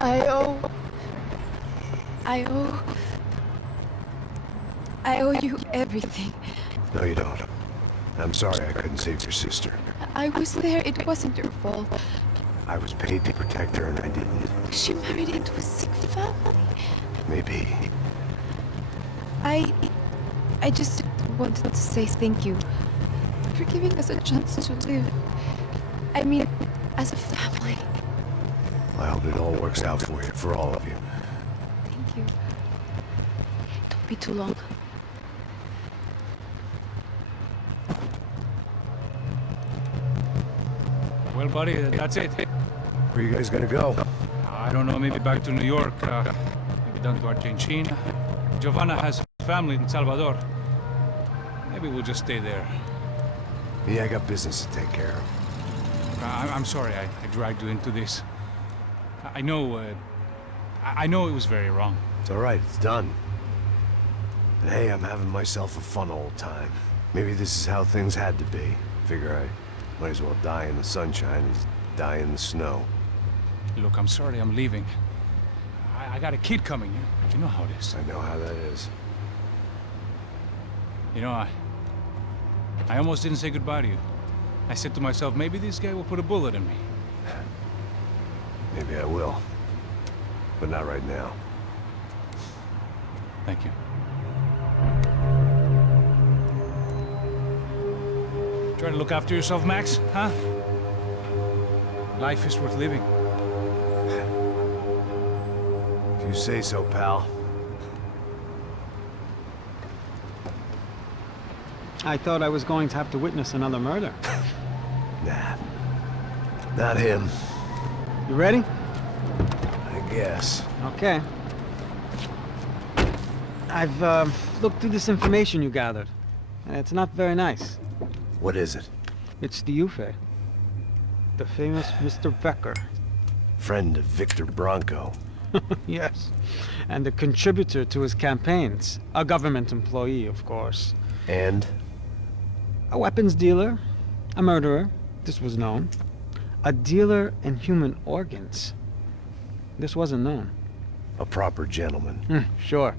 I owe... I owe... I owe you everything. No, you don't. I'm sorry I couldn't save your sister. I was there. It wasn't your fault. I was paid to protect her and I didn't. She married into a sick family. Maybe. I just wanted to say thank you for giving us a chance to live. I mean, as a family. I hope it all works out for you, for all of you. Thank you. Don't be too long. Well, buddy, that's it. Where you guys gonna go? I don't know, maybe back to New York, maybe down to Argentina. Giovanna has family in Salvador. Maybe we'll just stay there. Yeah, I got business to take care of. I'm sorry I dragged you into this. I know it was very wrong. It's all right, it's done. And hey, I'm having myself a fun old time. Maybe this is how things had to be. Figure I might as well die in the sunshine as die in the snow. Look, I'm sorry I'm leaving. I got a kid coming. You know how it is. I know how that is. You know, I almost didn't say goodbye to you. I said to myself, maybe this guy will put a bullet in me. Maybe I will. But not right now. Thank you. Try to look after yourself, Max, huh? Life is worth living. If you say so, pal. I thought I was going to have to witness another murder. Nah. Not him. You ready? I guess. Okay. I've looked through this information you gathered. It's not very nice. What is it? It's the Ufe. The famous Mr. Becker. Friend of Victor Branco. Yes. And a contributor to his campaigns. A government employee, of course. And? A weapons dealer. A murderer. This was known. A dealer in human organs. This wasn't known. A proper gentleman. Sure.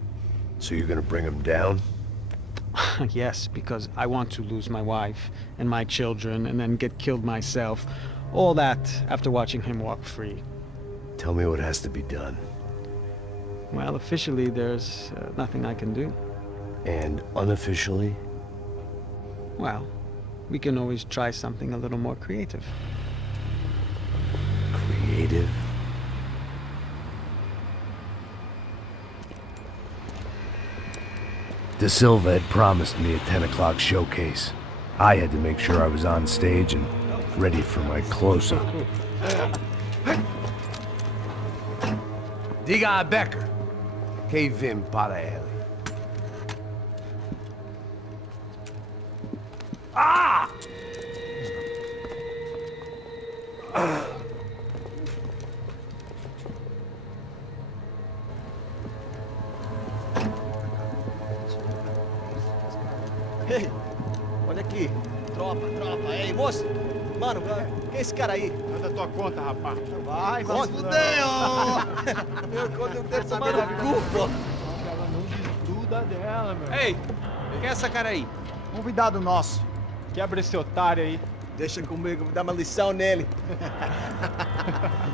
So you're gonna bring him down? Yes, because I want to lose my wife and my children and then get killed myself. All that after watching him walk free. Tell me what has to be done. Well, officially there's nothing I can do. And unofficially? Well, we can always try something a little more creative. Creative? De Silva had promised me a 10 o'clock showcase. I had to make sure I was on stage and ready for my close-up. Diga a Becker. Que vim para ele. Ah! Ei, olha aqui. Tropa. Ei, moço. Mano, quem é esse cara aí? Manda tua conta, rapaz. Vai, fudeu! Meu conta eu quero saber da culpa. Ela não desgruda dela, meu. Ei, quem é essa cara aí? Convidado nosso. Quebra esse otário aí. Deixa comigo, vou dar uma lição nele.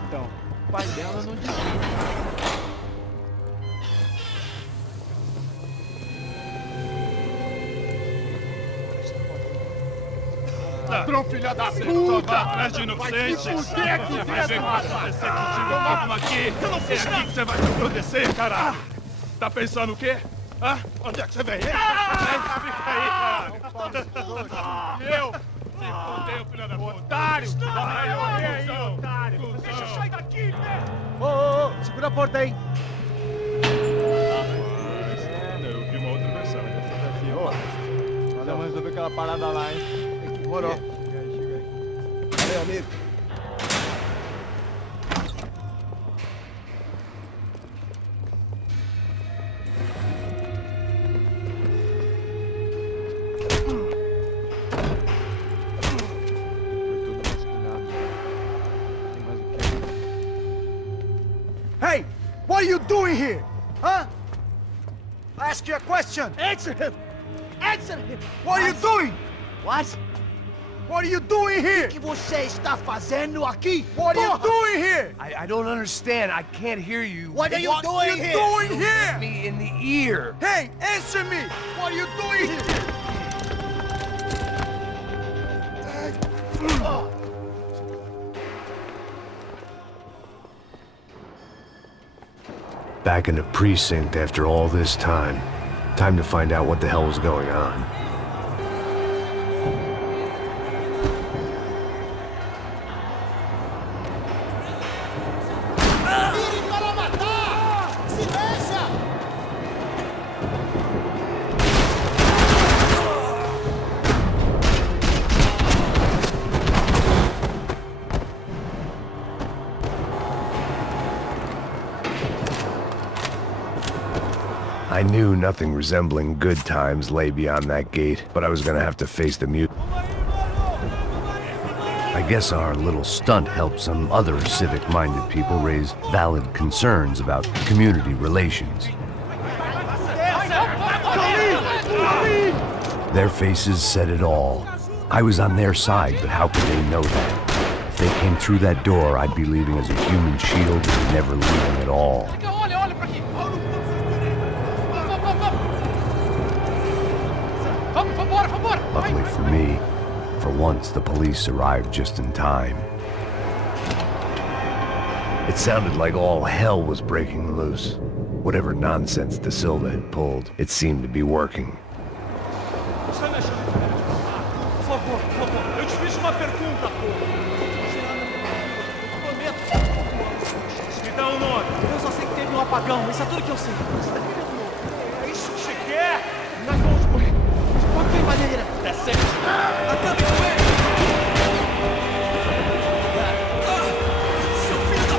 Então, o pai dela não desgruda. Ladrão, filha da puta! Atrás de inocentes! Vai ver o que vai acontecer contigo mesmo aqui! É aqui que você vai se proteger, caralho! Tá pensando o quê? Hã? Onde é que você vem? Fica aí, caralho! Eu? Se fodeu, filha da puta! Otário! Vai, ô, otário! Deixa eu sair daqui, né? Ô, segura a porta aí! Eu vi uma outra versão. Vamos resolver aquela parada lá, hein? Demorou. Chega aí. Valeu, amigo. Foi tudo vasculhado. Tem mais o What are you doing here? Huh? I ask you a question. Answer him! Answer him! What are you doing? What? What are you doing here? O que você está fazendo aqui? What are you doing here? I don't understand. I can't hear you. What are you doing here? Doing here? Me in the ear. Hey, answer me! What are you doing here? Back in the precinct after all this time. Time to find out what the hell was going on. I knew nothing resembling good times lay beyond that gate, but I was gonna have to face the mute. I guess our little stunt helped some other civic-minded people raise valid concerns about community relations. Their faces said it all. I was on their side, but how could they know that? If they came through that door, I'd be leaving as a human shield and never leaving at all. Luckily for me, for once the police arrived just in time. It sounded like all hell was breaking loose. Whatever nonsense De Silva had pulled, it seemed to be working. Por favor, eu te fiz uma pergunta, porra. Me dá um nome. Eu só sei que teve um apagão, isso é tudo que eu sei. É isso que você quer? Nós vamos morrer. De qualquer maneira. É certo. Acabe com ele! Seu filho da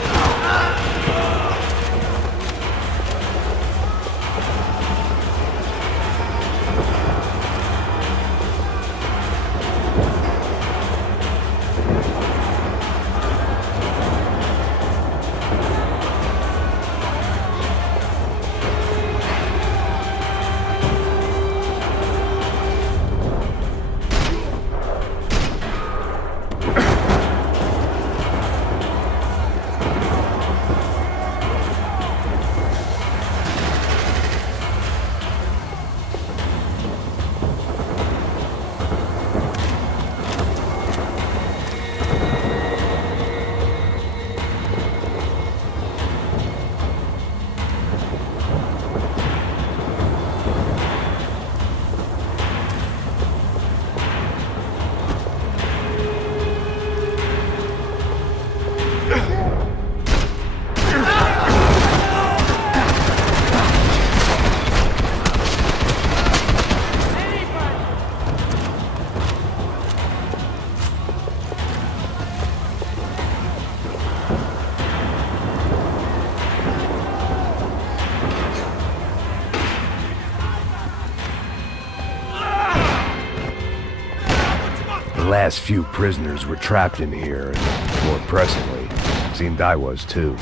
The last few prisoners were trapped in here, and more pressingly, it seemed I was too.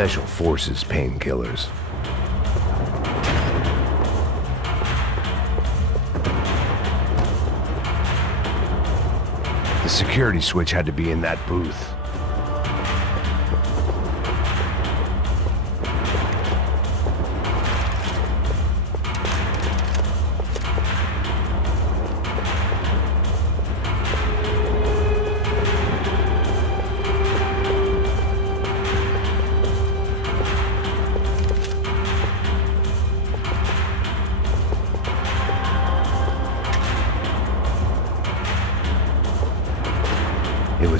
Special Forces painkillers. The security switch had to be in that booth.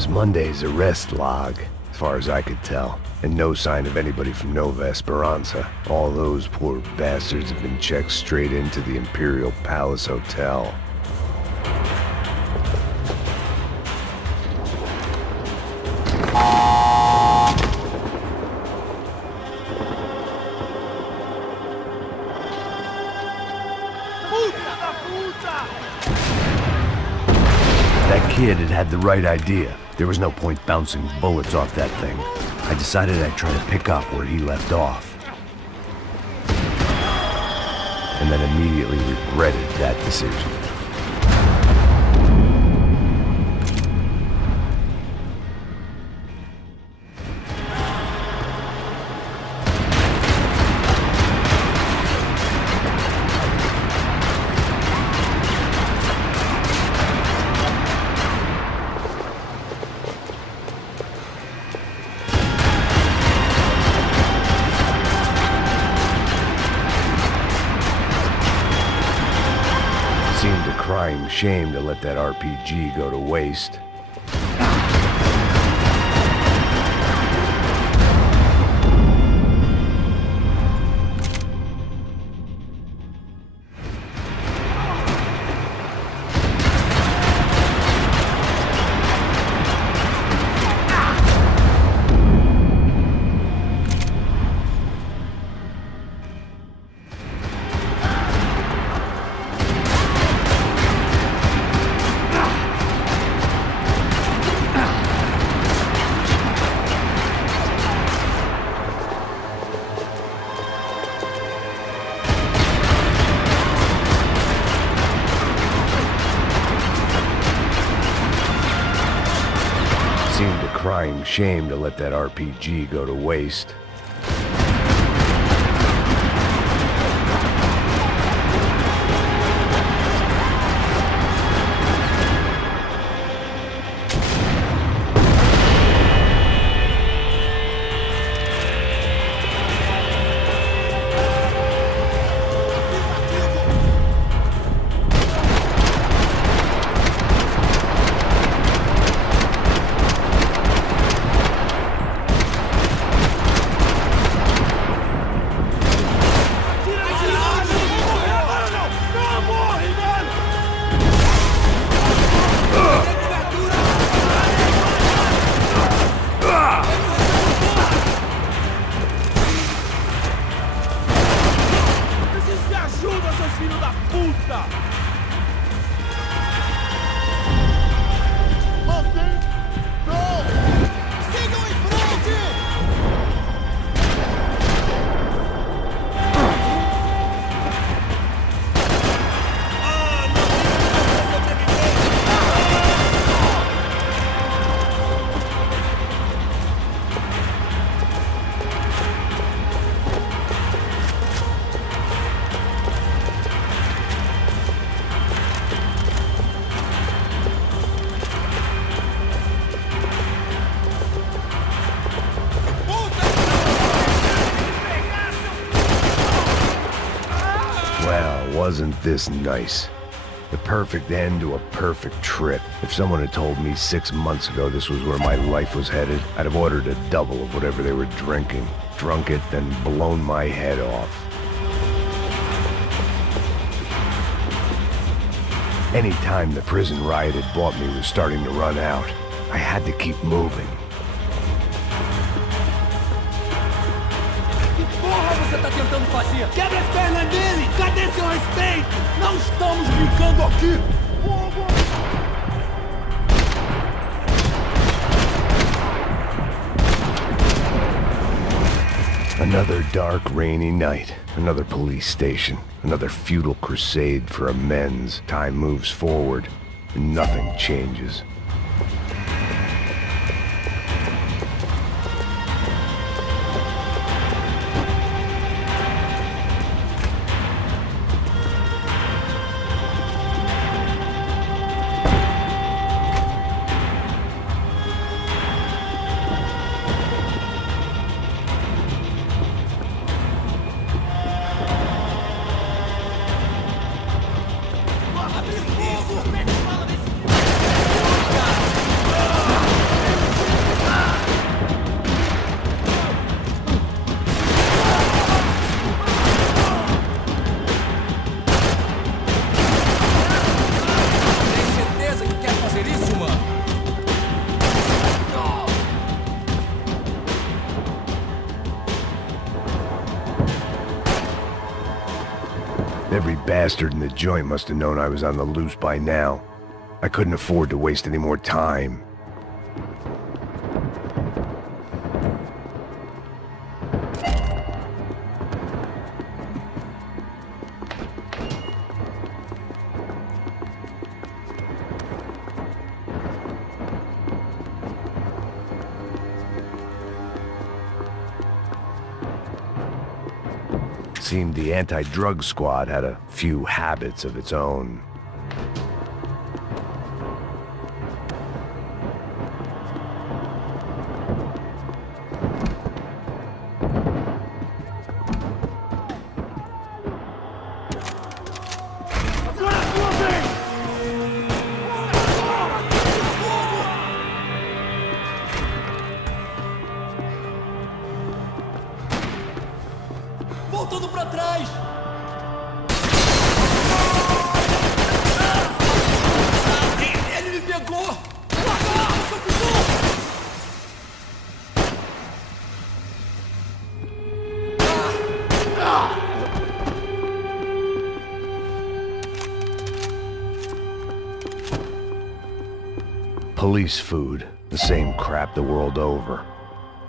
was Monday's arrest log, as far as I could tell. And no sign of anybody from Nova Esperanza. All those poor bastards have been checked straight into the Imperial Palace Hotel. That kid had the right idea. There was no point bouncing bullets off that thing. I decided I'd try to pick up where he left off. And then immediately regretted that decision. Seemed a crying shame to let that RPG go to waste. Seemed a crying shame to let that RPG go to waste. Wasn't this nice? The perfect end to a perfect trip. If someone had told me 6 months ago this was where my life was headed, I'd have ordered a double of whatever they were drinking, drunk it, then blown my head off. Any time the prison riot had bought me was starting to run out. I had to keep moving. Você tá tentando fazer? Quebra as pernas dele! Cadê seu respeito? Não estamos brincando aqui! Another dark, rainy night. Another police station. Another futile crusade for amends. Time moves forward, and nothing changes. Every bastard in the joint must have known I was on the loose by now. I couldn't afford to waste any more time. Seemed the anti-drug squad had a few habits of its own. Voltando pra trás! Ele me pegou! Police food, the same crap the world over.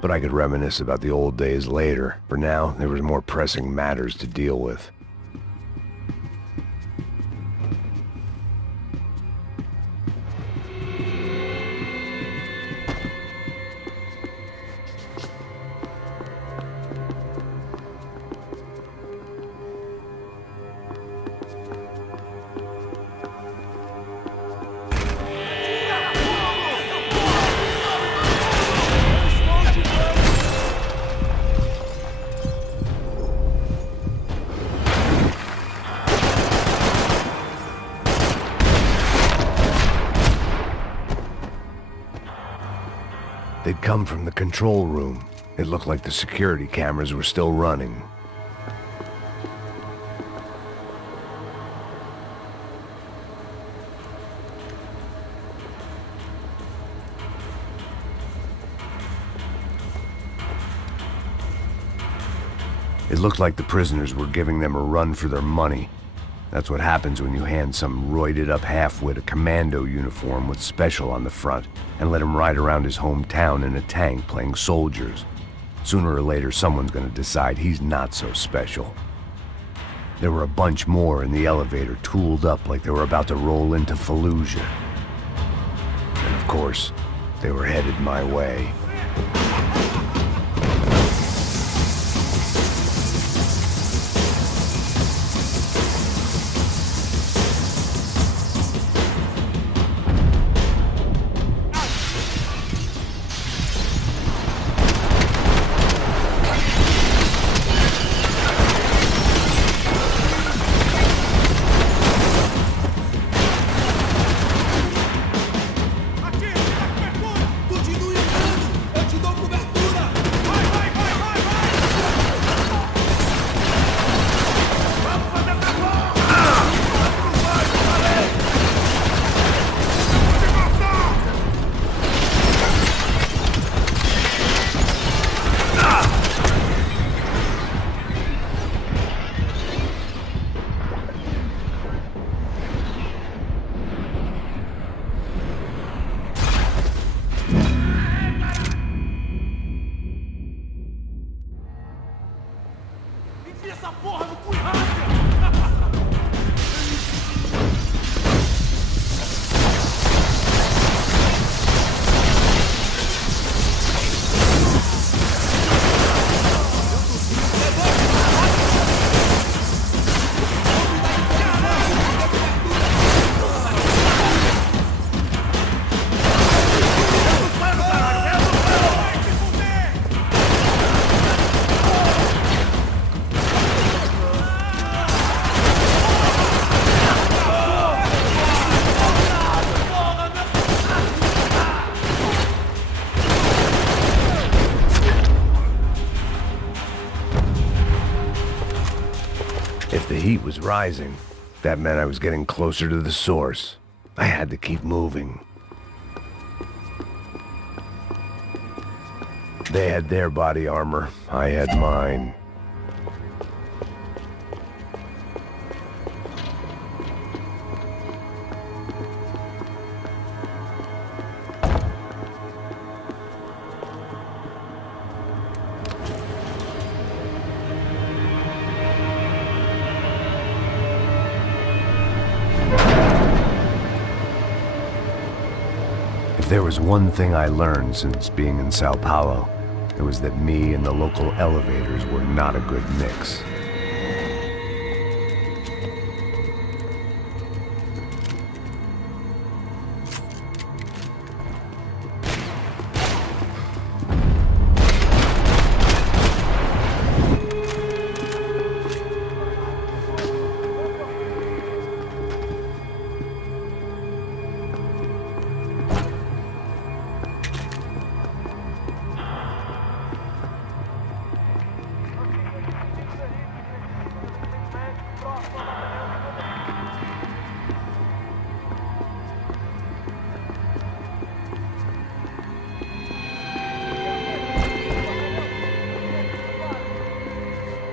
But I could reminisce about the old days later. For now, there was more pressing matters to deal with. They'd come from the control room. It looked like the security cameras were still running. It looked like the prisoners were giving them a run for their money. That's what happens when you hand some roided-up halfwit a commando uniform with special on the front and let him ride around his hometown in a tank playing soldiers. Sooner or later, someone's gonna decide he's not so special. There were a bunch more in the elevator, tooled up like they were about to roll into Fallujah. And of course, they were headed my way. If the heat was rising, that meant I was getting closer to the source. I had to keep moving. They had their body armor, I had mine. there was one thing I learned since being in Sao Paulo, it was that me and the local elevators were not a good mix.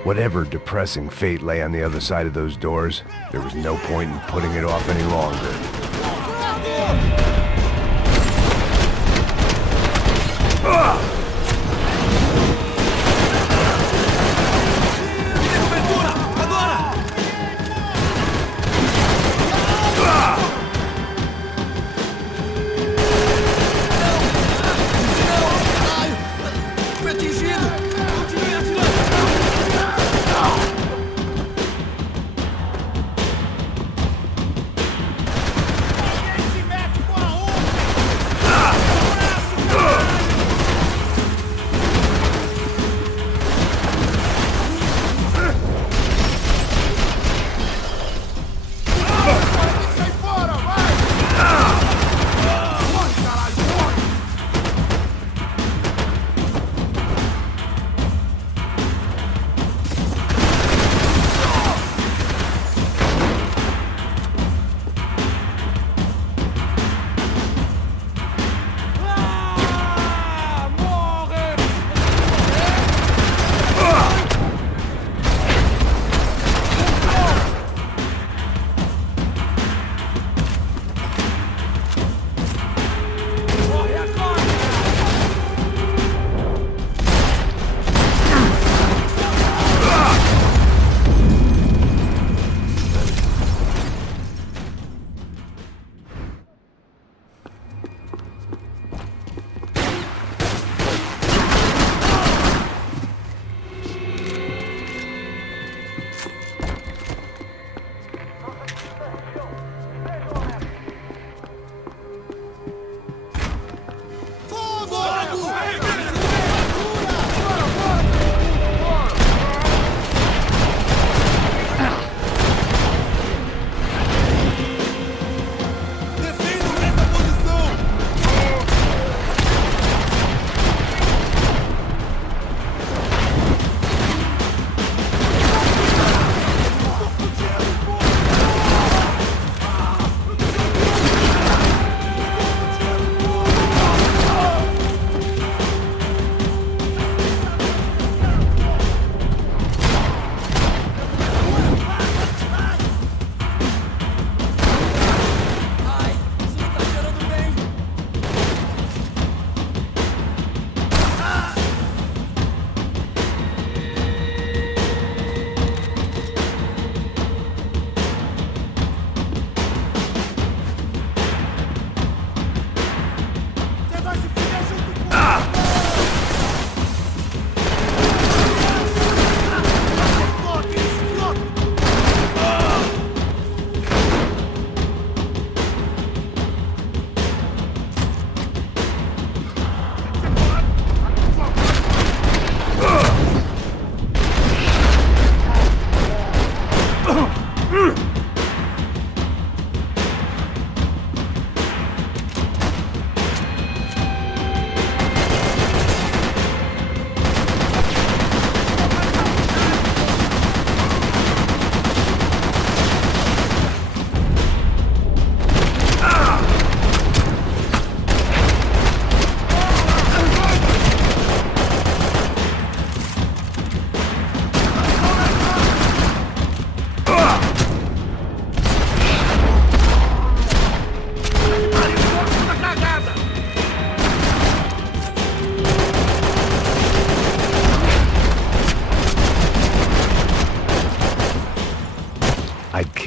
Whatever depressing fate lay on the other side of those doors, there was no point in putting it off any longer.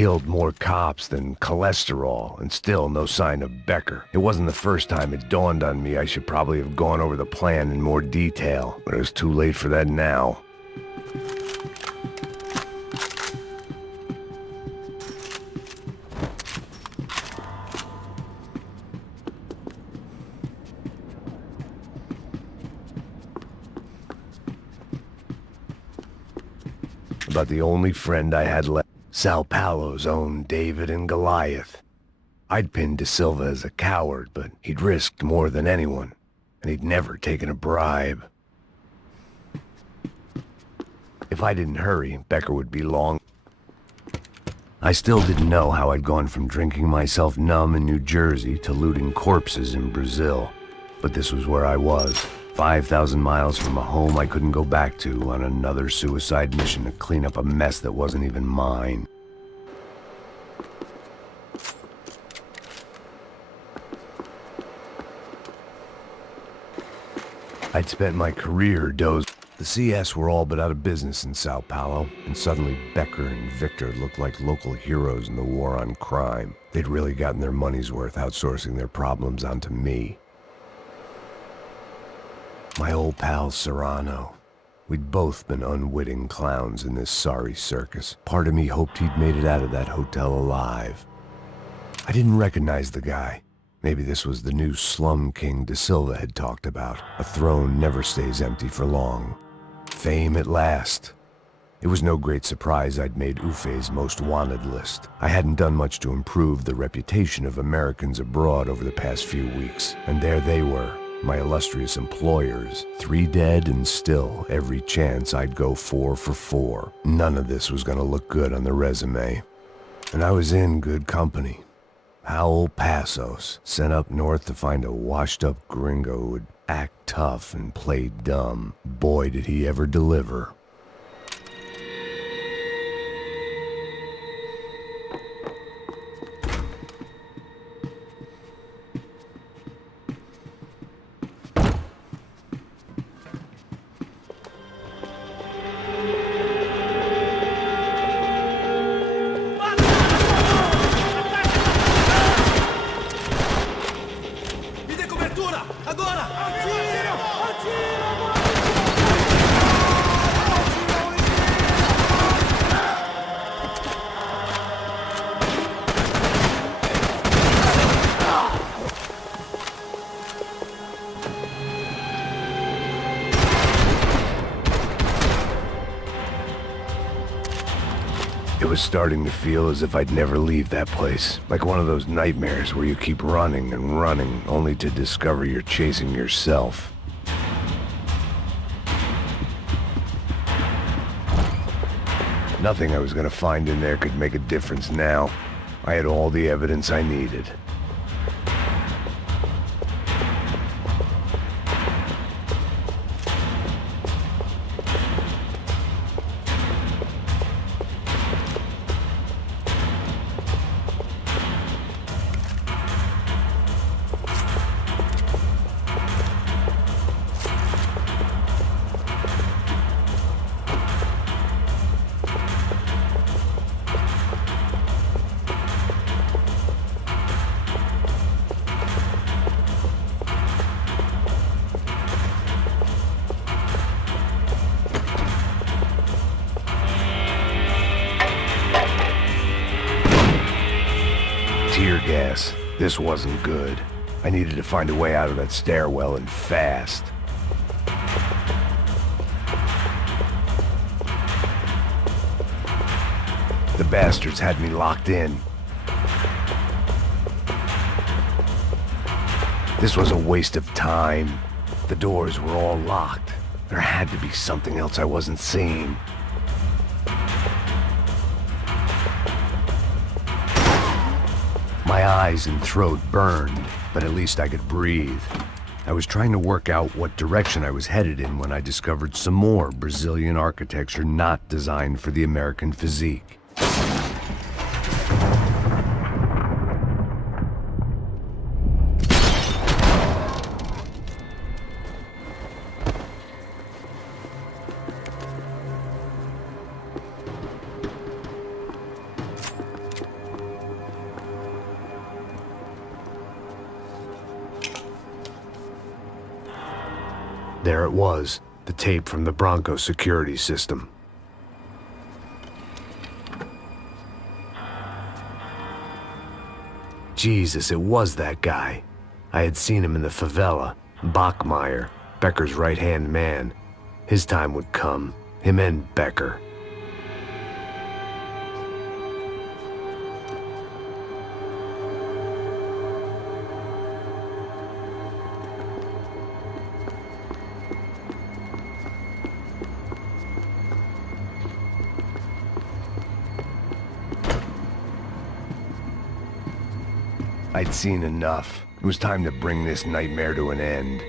killed more cops than cholesterol, and still no sign of Becker. It wasn't the first time it dawned on me I should probably have gone over the plan in more detail, but it was too late for that now. About the only friend I had left. Sao Paulo's own David and Goliath. I'd pinned De Silva as a coward, but he'd risked more than anyone, and he'd never taken a bribe. If I didn't hurry, Becker would be long. I still didn't know how I'd gone from drinking myself numb in New Jersey to looting corpses in Brazil, but this was where I was. 5,000 miles from a home I couldn't go back to on another suicide mission to clean up a mess that wasn't even mine. I'd spent my career dozing. The CS were all but out of business in Sao Paulo, and suddenly Becker and Victor looked like local heroes in the war on crime. They'd really gotten their money's worth outsourcing their problems onto me. My old pal Serrano. We'd both been unwitting clowns in this sorry circus. Part of me hoped he'd made it out of that hotel alive. I didn't recognize the guy. Maybe this was the new slum king De Silva had talked about. A throne never stays empty for long. Fame at last. It was no great surprise I'd made Ufe's most wanted list. I hadn't done much to improve the reputation of Americans abroad over the past few weeks, and there they were. My illustrious employers, 3 dead and still every chance I'd go 4 for 4. None of this was gonna look good on the resume. And I was in good company. Howell Passos, sent up north to find a washed-up gringo who would act tough and play dumb. Boy, did he ever deliver. It was starting to feel as if I'd never leave that place. Like one of those nightmares where you keep running and running, only to discover you're chasing yourself. Nothing I was gonna find in there could make a difference now. I had all the evidence I needed. Tear gas. This wasn't good. I needed to find a way out of that stairwell and fast. The bastards had me locked in. This was a waste of time. The doors were all locked. There had to be something else I wasn't seeing. My eyes and throat burned, but at least I could breathe. I was trying to work out what direction I was headed in when I discovered some more Brazilian architecture not designed for the American physique. There it was, the tape from the Branco security system. Jesus, it was that guy. I had seen him in the favela. Bachmeyer, Becker's right-hand man. His time would come. Him and Becker. I'd seen enough. It was time to bring this nightmare to an end.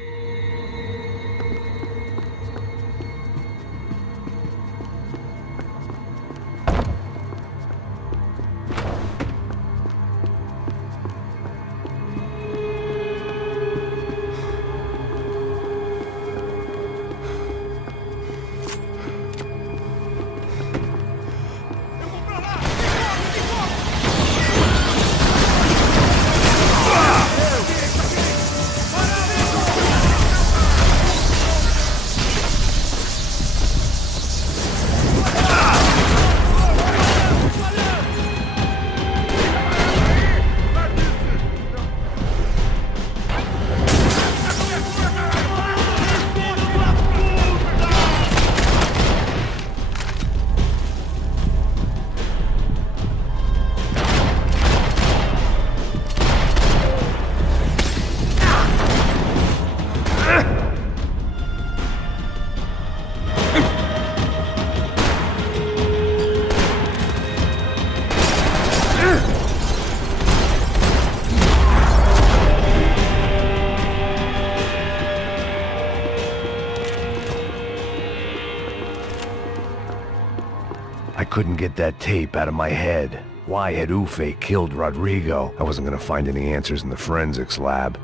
I couldn't get that tape out of my head. Why had Ufe killed Rodrigo? I wasn't gonna find any answers in the forensics lab.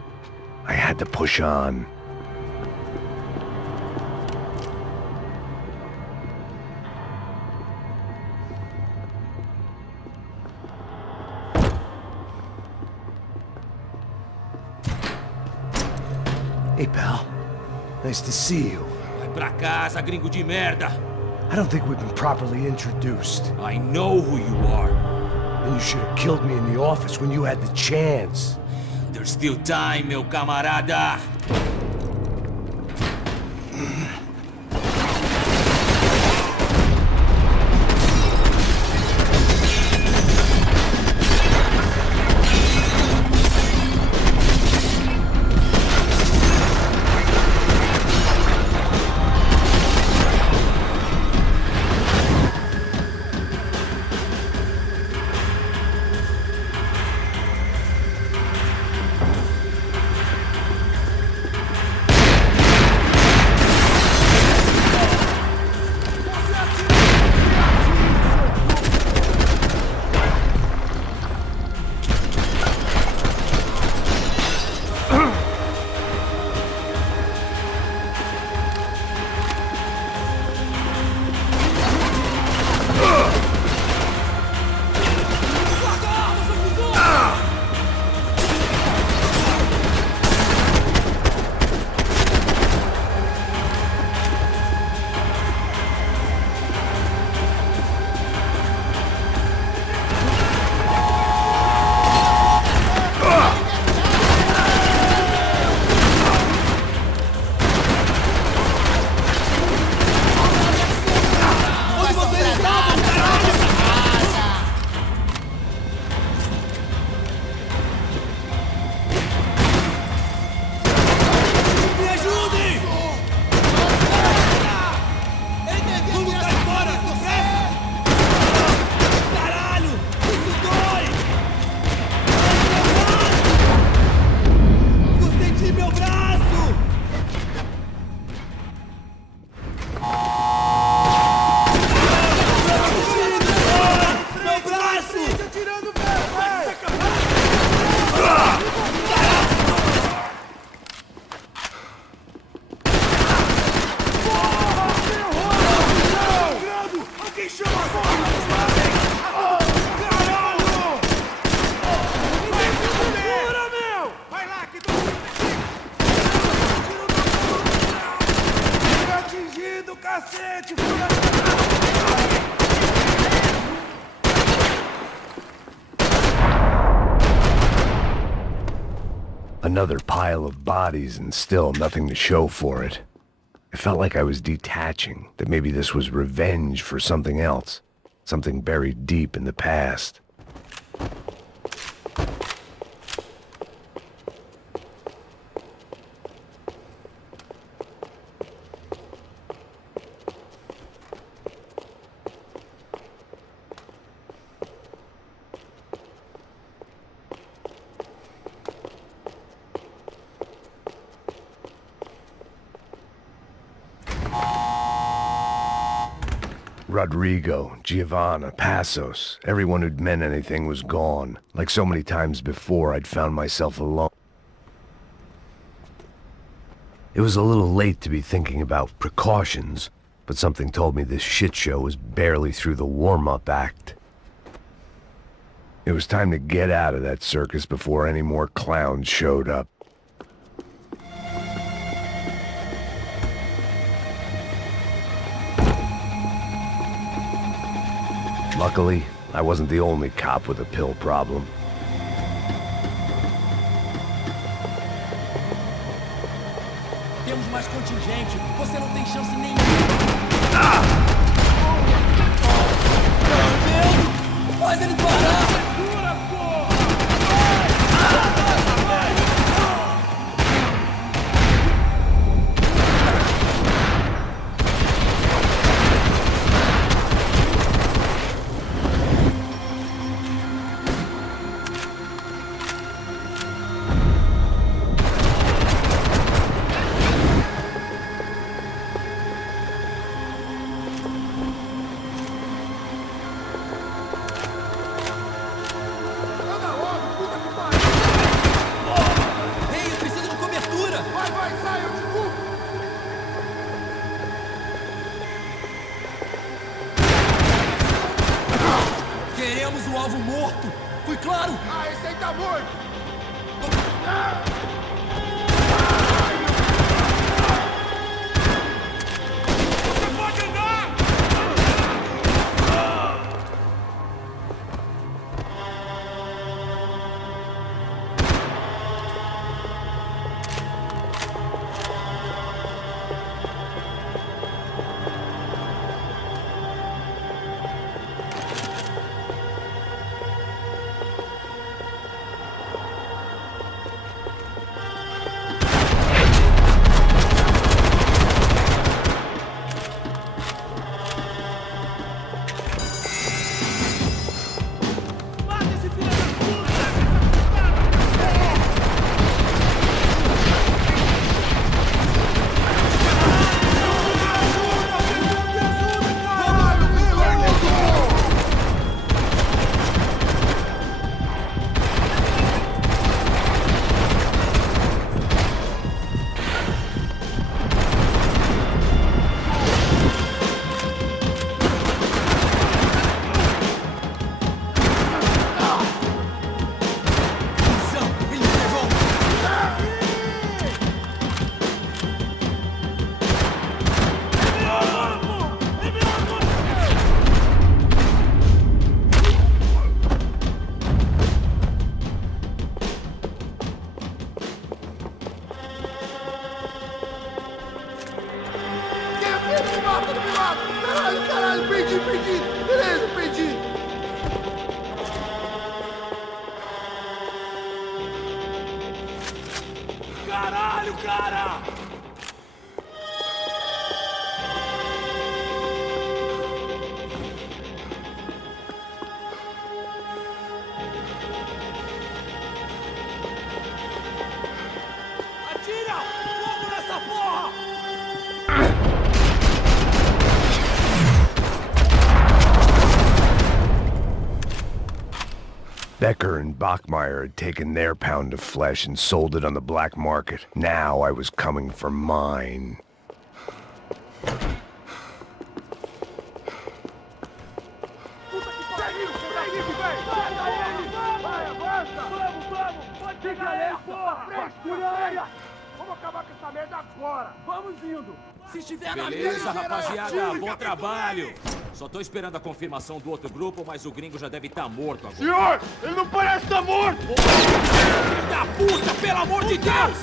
I had to push on. Hey, pal. Nice to see you. Vai pra casa, gringo de merda! I don't think we've been properly introduced. I know who you are. And you should have killed me in the office when you had the chance. There's still time, meu camarada! Another pile of bodies and still nothing to show for it. It felt like I was detaching, that maybe this was revenge for something else, something buried deep in the past. Rodrigo, Giovanna, Passos, everyone who'd meant anything was gone. Like so many times before, I'd found myself alone. It was a little late to be thinking about precautions, but something told me this shit show was barely through the warm-up act. It was time to get out of that circus before any more clowns showed up. Luckily, I wasn't the only cop with a pill problem. Temos mais contingente. Você não tem chance nenhuma. Faz ele parar! Queremos o alvo morto! Fui claro? Ah, esse aí tá morto! Você pode andar! Caralho, perdi! Beleza, perdi! Caralho, cara! Atira! Fogo nessa porra! Becker and Bachmeyer had taken their pound of flesh and sold it on the black market. Now I was coming for mine. Pode chegar aí, porra! Vamos acabar com essa merda agora! Vamos indo! Se estiver na Beleza, rapaziada, bom trabalho. Só tô esperando a confirmação do outro grupo, mas o gringo já deve estar morto agora. Senhor, ele não parece estar morto! Filho da puta, pelo amor de Deus!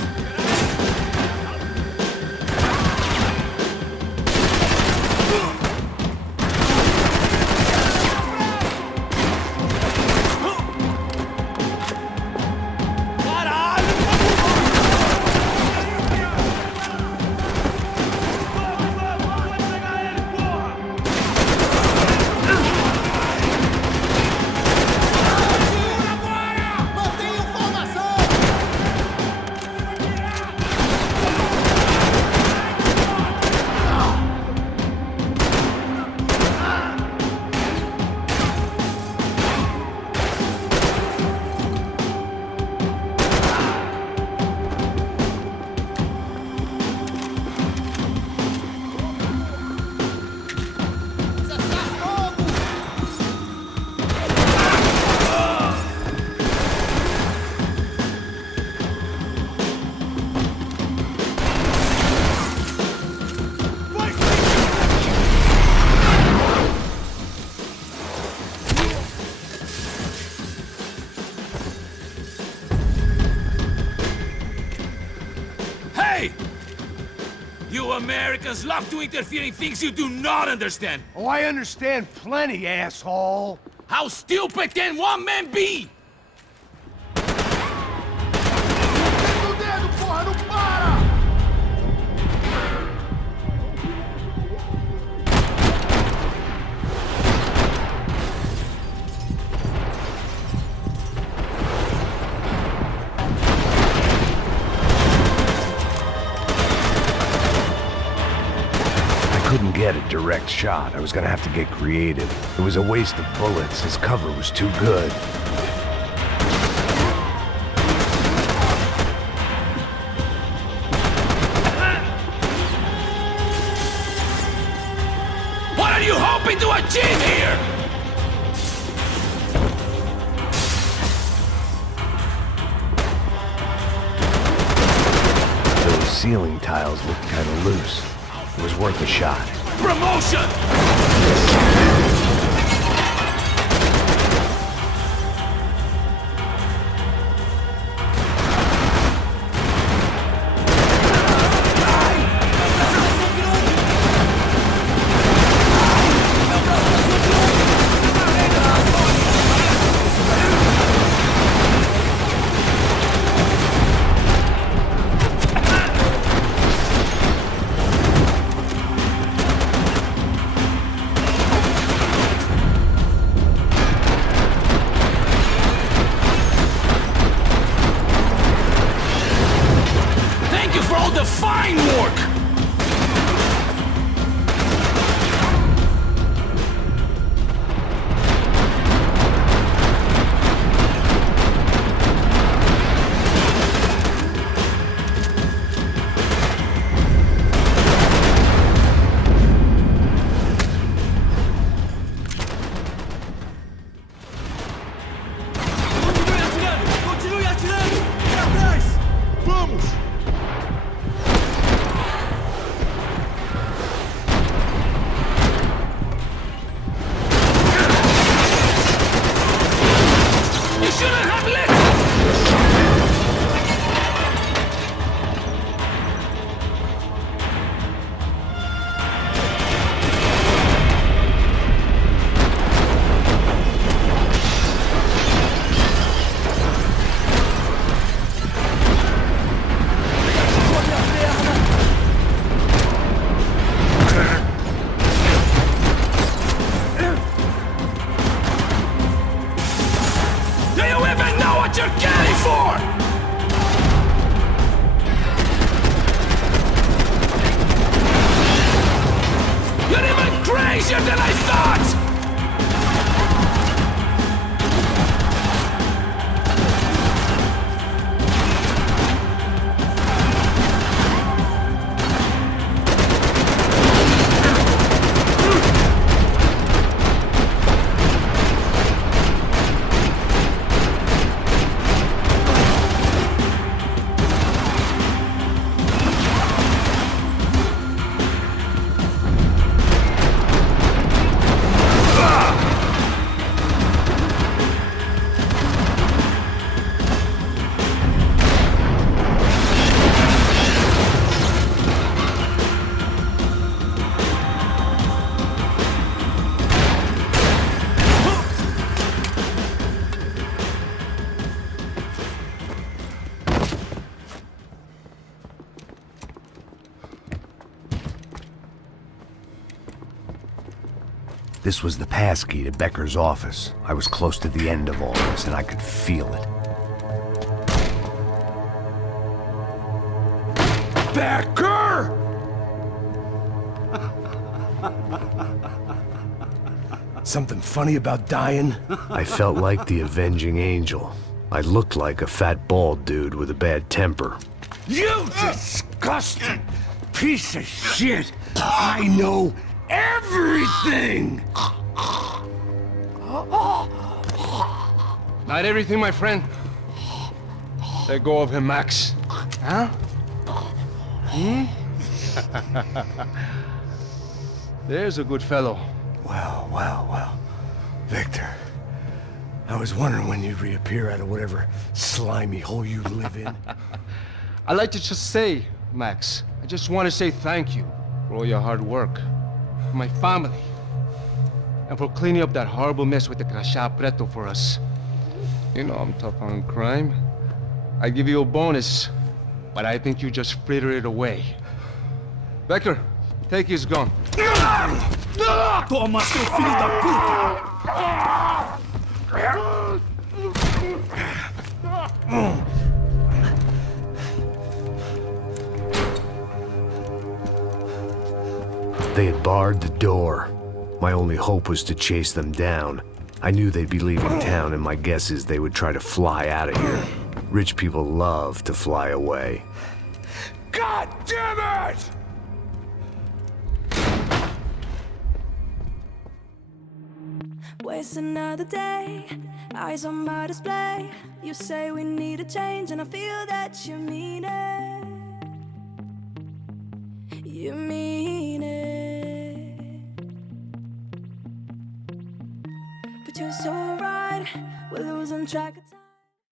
You Americans love to interfere in things you do not understand. Oh, I understand plenty, asshole. How stupid can one man be? O dedo, porra, não para! Couldn't get a direct shot. I was gonna have to get creative. It was a waste of bullets. His cover was too good. What are you hoping to achieve here? Those ceiling tiles looked kind of loose. It was worth a shot. Promotion! Fine work! Continue atirando! Pra trás! Vamos! Crazier than I thought! This was the passkey to Becker's office. I was close to the end of all this, and I could feel it. Becker! Something funny about dying? I felt like the avenging angel. I looked like a fat bald dude with a bad temper. You disgusting piece of shit! I know everything! Not everything, my friend. Let go of him, Max. Huh? There's a good fellow. Well. Victor, I was wondering when you'd reappear out of whatever slimy hole you live in. I'd like to just say, Max, I just want to say thank you for all your hard work, for my family, and for cleaning up that horrible mess with the crachá preto for us. You know I'm tough on crime. I give you a bonus, but I think you just frittered it away. Becker, take his gun. Toma, seu filho da puta! They had barred the door. My only hope was to chase them down. I knew they'd be leaving town, and my guess is they would try to fly out of here. Rich people love to fly away. God damn it! Waste another day, eyes on my display. You say we need a change, and I feel that you mean it. You mean it. But you're so right, we're losing track of time.